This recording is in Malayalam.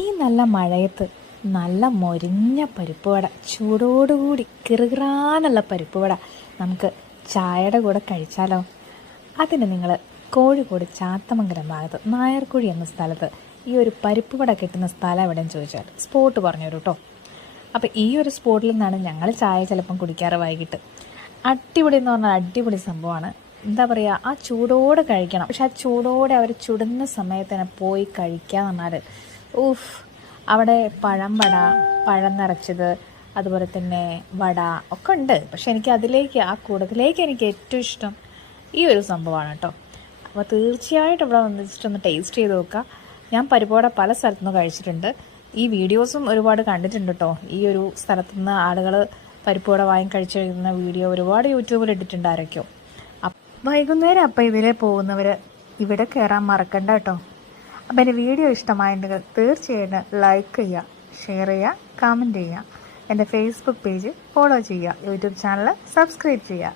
ഈ നല്ല മഴയത്ത് നല്ല മൊരിഞ്ഞ പരിപ്പ് വട, ചൂടോടുകൂടി കിറുകിറാനുള്ള പരിപ്പ് വട നമുക്ക് ചായയുടെ കൂടെ കഴിച്ചാലോ? അതിന് നിങ്ങൾ കോഴിക്കോട് ചാത്തമംഗലം ഭാഗത്ത് നായർക്കുഴി എന്ന സ്ഥലത്ത് ഈ ഒരു പരിപ്പ് വട കിട്ടുന്ന സ്ഥലം എവിടെയെന്ന് ചോദിച്ചാൽ സ്പോട്ട് പറഞ്ഞു തരൂ കേട്ടോ. അപ്പോൾ ഈ ഒരു സ്പോട്ടിൽ നിന്നാണ് ഞങ്ങൾ ചായ ചിലപ്പം കുടിക്കാറ് വൈകിട്ട്. അടിപൊളി എന്ന് പറഞ്ഞാൽ അടിപൊളി സംഭവമാണ്. എന്താ പറയുക, ആ ചൂടോടെ കഴിക്കണം. പക്ഷെ ആ ചൂടോടെ അവർ ചുടുന്ന സമയത്ത് തന്നെ പോയി കഴിക്കുക എന്ന് പറഞ്ഞാൽ ഊഫ്. അവിടെ പഴം വട, പഴം നിറച്ചത്, അതുപോലെ തന്നെ വട ഒക്കെ ഉണ്ട്. പക്ഷെ എനിക്ക് കൂടുതലേക്ക് എനിക്ക് ഏറ്റവും ഇഷ്ടം ഈ ഒരു സംഭവമാണ് കേട്ടോ. അപ്പോൾ തീർച്ചയായിട്ടും ഇവിടെ വന്നിട്ടൊന്ന് ടേസ്റ്റ് ചെയ്ത് നോക്കുക. ഞാൻ പരിപ്പോടെ പല സ്ഥലത്തുനിന്ന് കഴിച്ചിട്ടുണ്ട്. ഈ വീഡിയോസും ഒരുപാട് കണ്ടിട്ടുണ്ട് കേട്ടോ. ഈ ഒരു സ്ഥലത്തുനിന്ന് ആളുകൾ പരിപ്പോടെ വാങ്ങി കഴിച്ചു കഴിക്കുന്ന വീഡിയോ ഒരുപാട് യൂട്യൂബിൽ ഇട്ടിട്ടുണ്ട് ആരൊക്കെയോ. വൈകുന്നേരം അപ്പം ഇതിലെ പോകുന്നവർ ഇവിടെ കയറാൻ മറക്കണ്ട കേട്ടോ. അപ്പം എൻ്റെ വീഡിയോ ഇഷ്ടമായിട്ടുണ്ടെങ്കിൽ തീർച്ചയായിട്ടും ലൈക്ക് ചെയ്യുക, ഷെയർ ചെയ്യുക, കമൻറ്റ് ചെയ്യുക. എൻ്റെ ഫേസ്ബുക്ക് പേജ് ഫോളോ ചെയ്യുക, യൂട്യൂബ് ചാനൽ സബ്സ്ക്രൈബ് ചെയ്യുക.